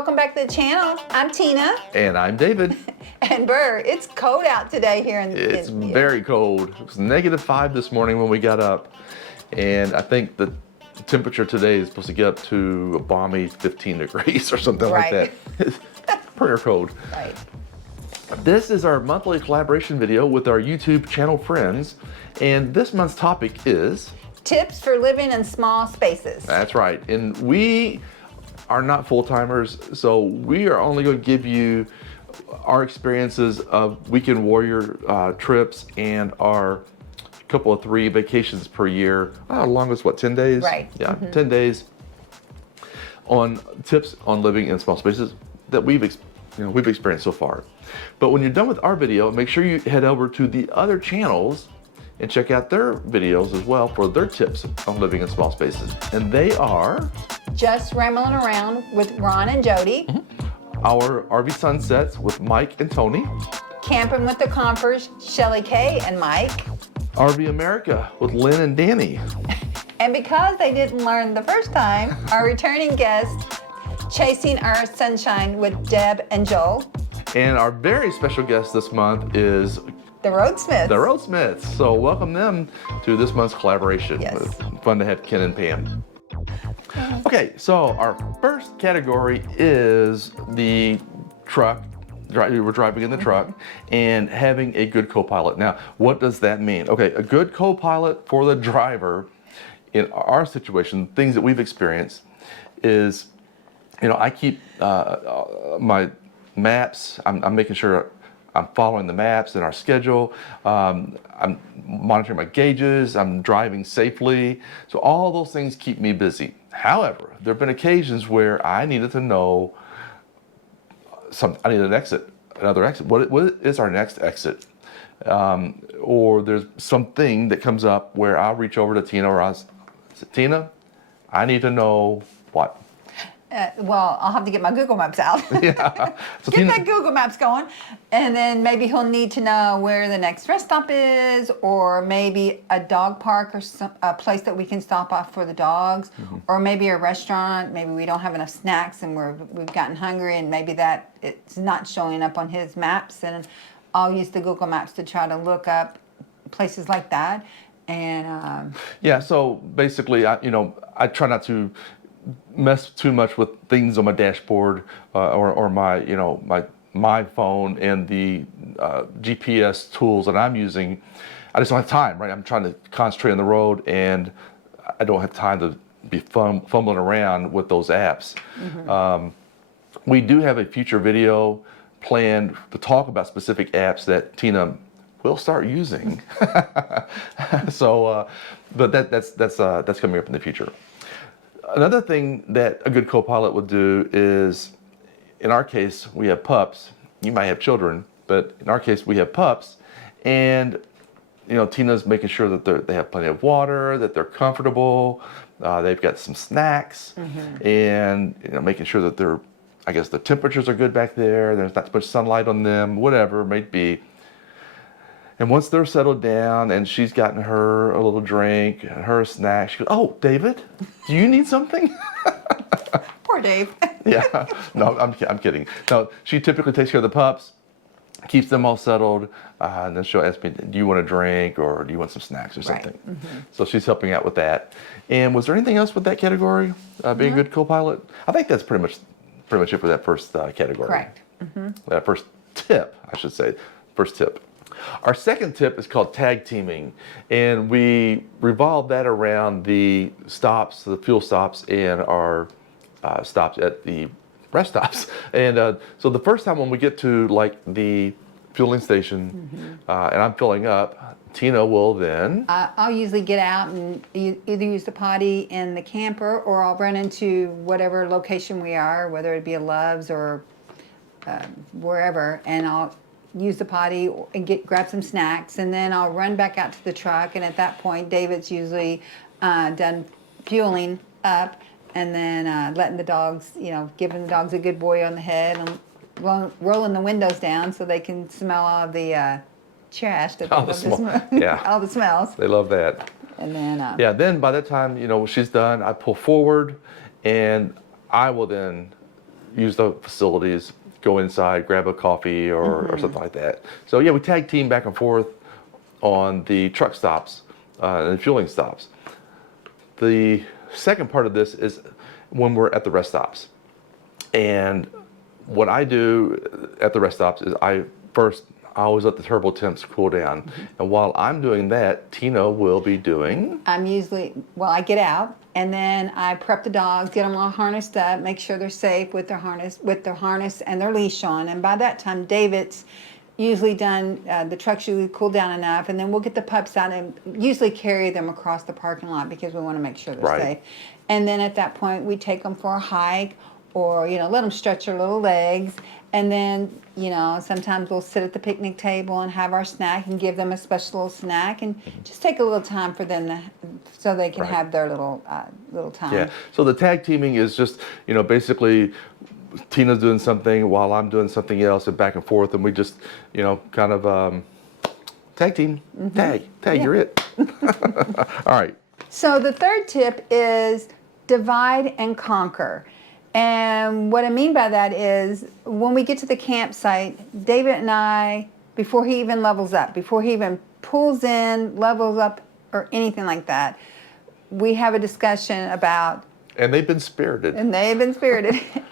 welcome back to the channel. I'm Tina. And I'm David. And Burr, it's cold out today here in It's very cold. It was -5 this morning when we got up. And I think the temperature today is supposed to get up to a balmy 15 degrees or something like that. It's pretty cold. Right. This is our monthly collaboration video with our YouTube channel friends. And this month's topic is... tips for living in small spaces. That's right. And we are not full-timers, so we are only going to give you our experiences of weekend warrior trips and our couple of 3 vacations per year. Longest, what, 10 days? Right. Yeah, 10 days on tips on living in small spaces that we've experienced so far. But when you're done with our video, make sure you head over to the other channels and check out their videos as well for their tips on living in small spaces. And they are... Just Rambling Around with Ron and Jody. Our RV Sunsets with Mike and Tony. Camping with the Compers, Shelly Kay and Mike. RV America with Lynn and Danny. And because they didn't learn the first time, our returning guest, Chasing Our Sunshine with Deb and Joel. And our very special guest this month is... the Roadsmiths. The Roadsmiths. So welcome them to this month's collaboration. Yes. Fun to have Ken and Pam. Okay, so our first category is the truck. We're driving in the truck and having a good co-pilot. Now, what does that mean? Okay, a good co-pilot for the driver in our situation, things that we've experienced is, I keep my maps. I'm making sure I'm following the maps and our schedule. I'm monitoring my gauges. I'm driving safely. So all those things keep me busy. However, there have been occasions where I needed to know I need an exit, another exit. What is our next exit? Or there's something that comes up where I'll reach over to Tina or I'll say, Tina, I need to know what? Well, I'll have to get my Google Maps out. Yeah. So Get that Google Maps going. And then maybe he'll need to know where the next rest stop is, or maybe a dog park or a place that we can stop off for the dogs, or maybe a restaurant. Maybe we don't have enough snacks and we've gotten hungry, and maybe that it's not showing up on his maps. And I'll use the Google Maps to try to look up places like that. And yeah, so basically, I try not to mess too much with things on my dashboard or my phone and the GPS tools that I'm using. I just don't have time, right? I'm trying to concentrate on the road, and I don't have time to be fumbling around with those apps. We do have a future video planned to talk about specific apps that Tina will start using. So, but that's coming up in the future. Another thing that a good co-pilot would do is, in our case, we have pups. You might have children, but in our case, we have pups. And, Tina's making sure that they have plenty of water, that they're comfortable, they've got some snacks, and, making sure that the temperatures are good back there, there's not too much sunlight on them, whatever it may be. And once they're settled down and she's gotten her a little drink, her a snack, she goes, "Oh, David, do you need something?" poor Dave. Yeah, no, I'm kidding. No, she typically takes care of the pups, keeps them all settled, and then she'll ask me, "Do you want a drink or do you want some snacks or something?" Right. So she's helping out with that. And was there anything else with that category? Being a good co-pilot? I think that's pretty much it for that first category. Correct. That first tip, I should say. First tip. Our second tip is called tag teaming, and we revolve that around the stops, the fuel stops, and our stops at the rest stops. And so the first time when we get to the fueling station, and I'm filling up, Tina will then... I'll usually get out and either use the potty in the camper, or I'll run into whatever location we are, whether it be a Love's or wherever, and I'll use the potty and grab some snacks, and then I'll run back out to the truck, and at that point David's usually done fueling up, and then letting the dogs, giving the dogs a good boy on the head and rolling the windows down so they can smell all the trash that all the smells. They love that. And then then by that time she's done, I pull forward, and I will then use the facilities, go inside, grab a coffee or something like that. So yeah, we tag team back and forth on the truck stops and fueling stops. The second part of this is when we're at the rest stops. And what I do at the rest stops is I always let the turbo temps cool down. And while I'm doing that, Tina will be doing. I get out and then I prep the dogs, get them all harnessed up, make sure they're safe with their harness and their leash on. And by that time, David's usually done, the truck's usually cooled down enough, and then we'll get the pups out and usually carry them across the parking lot because we want to make sure they're Right. safe. And then at that point, we take them for a hike or, let them stretch their little legs. And then, sometimes we'll sit at the picnic table and have our snack and give them a special little snack and just take a little time for them so they can Right. have their little time. Yeah. So the tag teaming is just, basically Tina's doing something while I'm doing something else and back and forth. And we just, kind of tag team, tag, Yeah. you're it. All right. So the third tip is divide and conquer. And what I mean by that is when we get to the campsite, David and I, before he even levels up, before he even pulls in, levels up, or anything like that, we have a discussion about, And they've been spirited.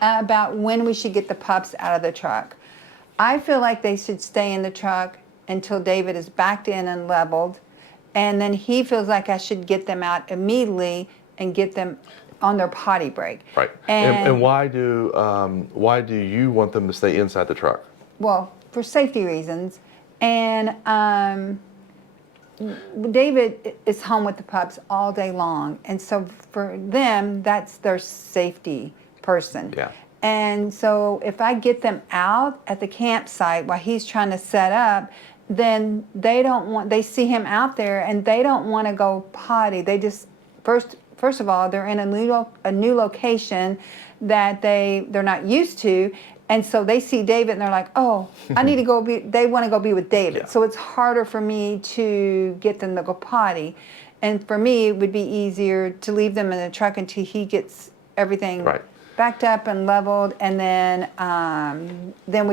about when we should get the pups out of the truck. I feel like they should stay in the truck until David is backed in and leveled. And then he feels like I should get them out immediately and get them on their potty break. Right. And why do you want them to stay inside the truck? Well, for safety reasons. And David is home with the pups all day long. And so for them, that's their safety person. Yeah. And so if I get them out at the campsite while he's trying to set up, then they see him out there and they don't want to go potty. They just, first of all, they're in a new location that they're not used to. And so they see David and they're like, oh, I need to go they want to go be with David. Yeah. So it's harder for me to get them to go potty. And for me, it would be easier to leave them in the truck until he gets everything Right. backed up and leveled. And then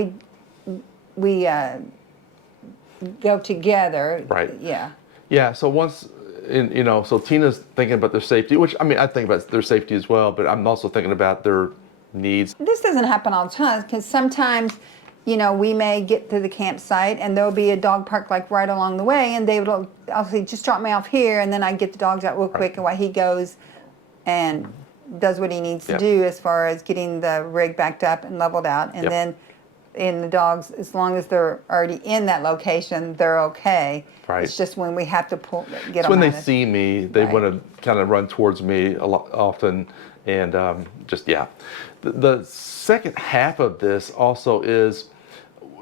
we go together. Right. Yeah. Yeah. So so Tina's thinking about their safety, which I think about their safety as well, but I'm also thinking about their needs. This doesn't happen all the time because sometimes, we may get to the campsite and there'll be a dog park like right along the way, and I'll say, just drop me off here, and then I get the dogs out real quick, and while he goes and does what he needs to Yep. do as far as getting the rig backed up and leveled out, and Yep. then in the dogs, as long as they're already in that location, they're okay. Right. It's just when we have to get It's them when they out of- see me, they Right. want to kind of run towards me a lot often, and yeah. The second half of this also is,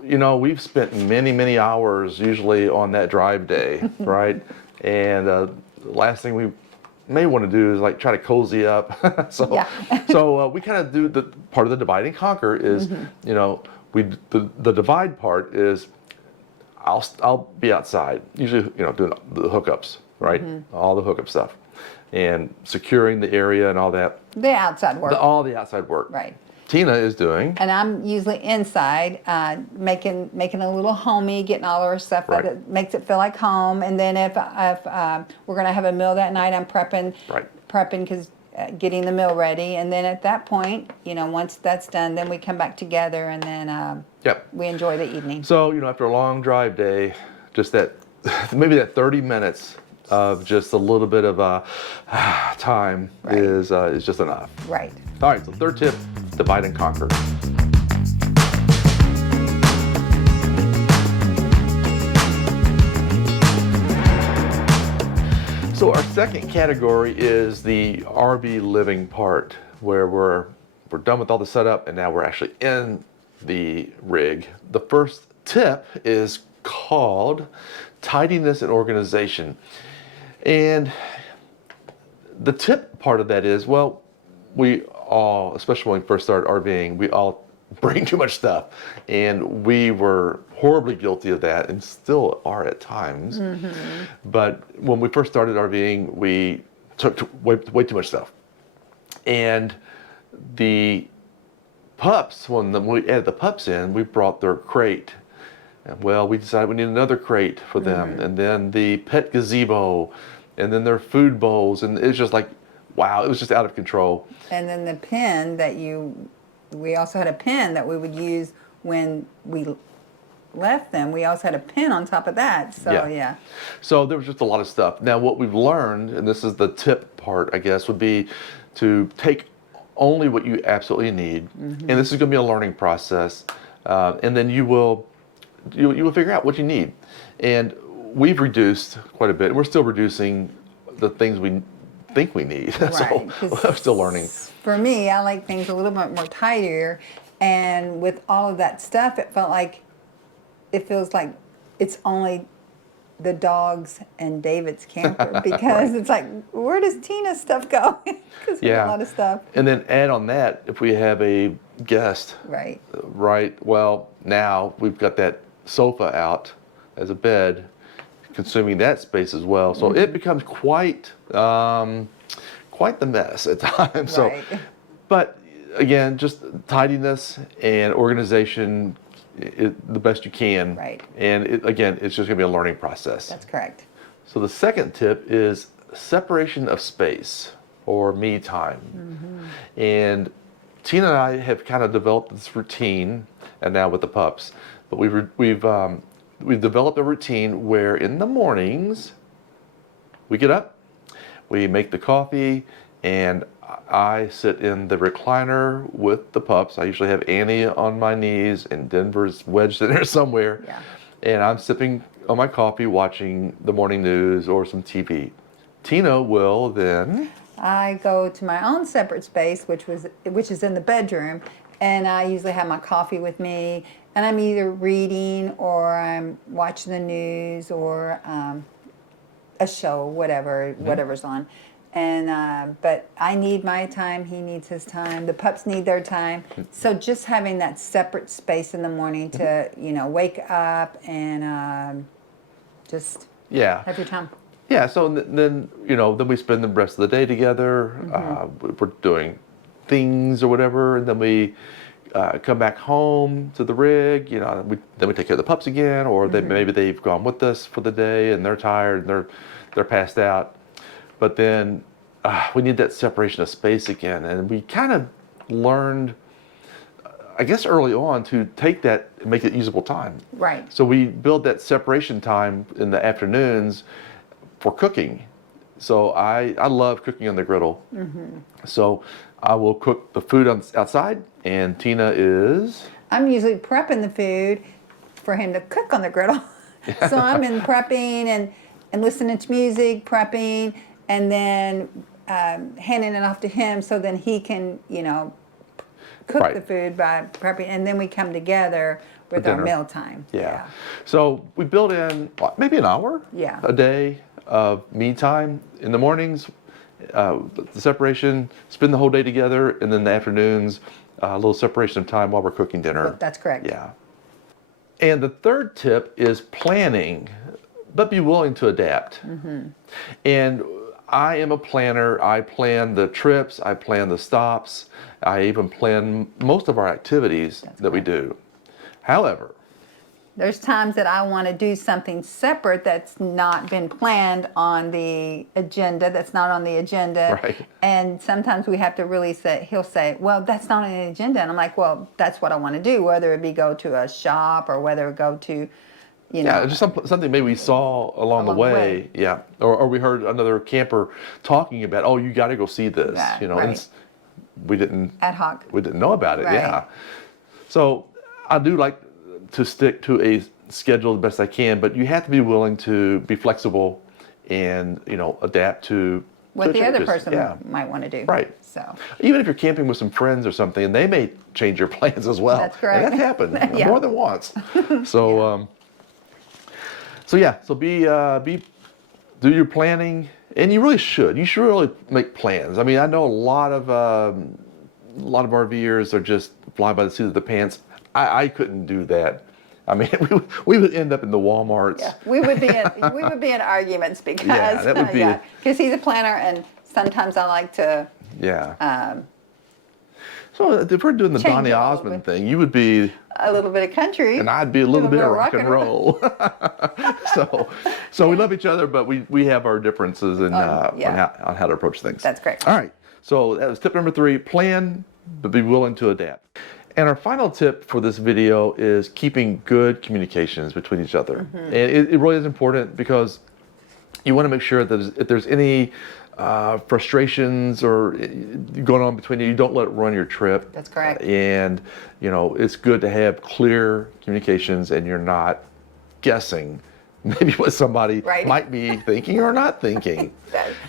we've spent many hours usually on that drive day, right? And the last thing we may want to do is like try to cozy up. Yeah. So we kind of do the part of the divide and conquer is, the divide part is I'll be outside, usually, doing the hookups, right? All the hookup stuff and securing the area and all that. The outside work. All the outside work. Right. Tina is doing. And I'm usually inside, making a little homey, getting all our stuff Right. that makes it feel like home. And then if we're gonna have a meal that night, I'm prepping, Right. because getting the meal ready. And then at that point, once that's done, then we come back together and then Yep. we enjoy the evening. So, after a long drive day, just that, maybe that 30 minutes of just a little bit of time Right. is just enough. Right. All right, so third tip, divide and conquer. So our second category is the RV living part, where we're done with all the setup and now we're actually in the rig. The first tip is called tidiness and organization. And the tip part of that is, well, we all, especially when we first started RVing, we all bring too much stuff. And we were horribly guilty of that and still are at times. But when we first started RVing, we took way too much stuff. And the pups, when we added the pups in, we brought their crate. And well, we decided we need another crate for them, and then the pet gazebo, and then their food bowls, and it's just like, wow, it was just out of control. And then the pen that we also had a pen that we would use when we left them. We also had a pen on top of that. So yeah. So there was just a lot of stuff. Now what we've learned, and this is the tip part, I guess, would be to take only what you absolutely need, and this is going to be a learning process, and then you will figure out what you need. And we've reduced quite a bit. We're still reducing the things we think we need. Right, So we're still learning. For me, I like things a little bit more tidier, and with all of that stuff, it feels like it's only the dogs and David's camper, because it's like, where does Tina's stuff go? Because we have a lot of stuff. And then add on that, if we have a guest, Right. well, now we've got that sofa out as a bed, consuming that space as well. So it becomes quite the mess at times. Right. So, but again, just tidiness and organization, the best you can. Right. And again, it's just going to be a learning process. That's correct. So the second tip is separation of space, or me time. And Tina and I have kind of developed this routine, and now with the pups, but we've developed a routine where in the mornings we get up, we make the coffee, and I sit in the recliner with the pups. I usually have Annie on my knees, and Denver's wedged in there somewhere. Yeah. And I'm sipping on my coffee, watching the morning news or some TV. Tina will then... I go to my own separate space, which is in the bedroom, and I usually have my coffee with me, and I'm either reading or I'm watching the news or a show, whatever's on. And but I need my time, he needs his time, the pups need their time. So just having that separate space in the morning to wake up and just have your time. Yeah, so then we spend the rest of the day together. We're doing things or whatever, and then we come back home to the rig. Then we take care of the pups again, or maybe they've gone with us for the day and they're tired and they're passed out. But then we need that separation of space again, and we kind of learned, I guess, early on to take that and make it usable time. Right. So we build that separation time in the afternoons for cooking. So I love cooking on the griddle. So I will cook the food outside, and Tina is... I'm usually prepping the food for him to cook on the griddle. So I'm in prepping and listening to music, prepping, and then handing it off to him so then he can, cook the food by prepping, and then we come together with our meal time. Yeah. So we build in maybe an hour a day of me time in the mornings, the separation, spend the whole day together, and then the afternoons, a little separation of time while we're cooking dinner. That's correct. Yeah. And the third tip is planning, but be willing to adapt. And I am a planner. I plan the trips, I plan the stops, I even plan most of our activities that we do. However, there's times that I want to do something separate that's not been planned on the agenda, that's not on the agenda. Right. And sometimes we have to really he'll say, well, that's not on the agenda. And I'm like, well, that's what I want to do, whether it be go to a shop or whether it go to, just something maybe we saw along the way. Yeah. Or we heard another camper talking about, oh, you got to go see this. And we didn't. Ad hoc. We didn't know about it. Right. Yeah. So I do like to stick to a schedule the best I can, but you have to be willing to be flexible and adapt to what the changes. other person might want to do. Right. So even if you're camping with some friends or something, and they may change your plans as well. That's correct. And that happened more than once. So so do your planning, and you really should. You should really make plans. I mean, I know a lot of RVers are just fly by the seat of the pants. I couldn't do that. I mean, we would end up in the Walmarts. yeah, we would be in arguments because that would be because he's a planner, and sometimes I like to So if we're doing the Change Donny it a little Osmond bit. thing, you would be, A little bit of country. and I'd be a little bit of rock and roll. So we love each other, but we have our differences in, yeah. on how to approach things. That's great. All right. So that was tip number 3, plan, but be willing to adapt. And our final tip for this video is keeping good communications between each other. And it really is important because you want to make sure that if there's any frustrations or going on between you, you don't let it run your trip. That's correct. And, you know, it's good to have clear communications and you're not guessing maybe what somebody might be thinking or not thinking.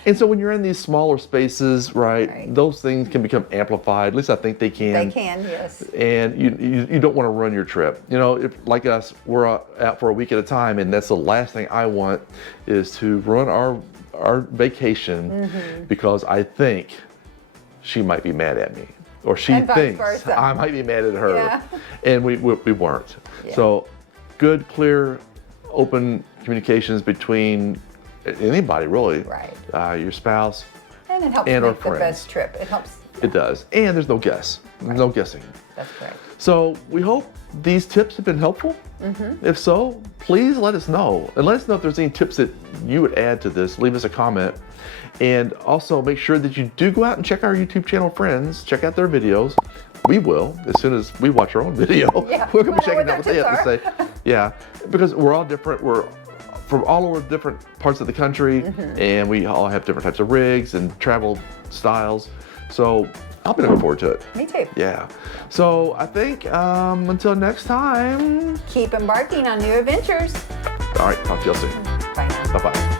And so when you're in these smaller spaces, those things can become amplified. At least I think they can. They can, yes. And you don't want to run your trip. You know, if like us, we're out for a week at a time, and that's the last thing I want is to run our vacation because I think she might be mad at me, or she thinks I might be mad at her, and we weren't. Yeah. So good, clear, open communications between anybody, really. Your spouse and it helps and make the best trip. It helps. It does. And there's no guess. No guessing. That's correct. So we hope these tips have been helpful. If so, please let us know. And let us know if there's any tips that you would add to this. Leave us a comment. And also make sure that you do go out and check our YouTube channel, friends. Check out their videos. We will, as soon as we watch our own video. We're going to be checking out what they have to say. Yeah, because we're all different. We're from all over different parts of the country, and we all have different types of rigs and travel styles. So I'll be looking forward to it. Me too. Yeah. So I think until next time, keep embarking on new adventures. All right, talk to you all soon. Bye now. Bye-bye.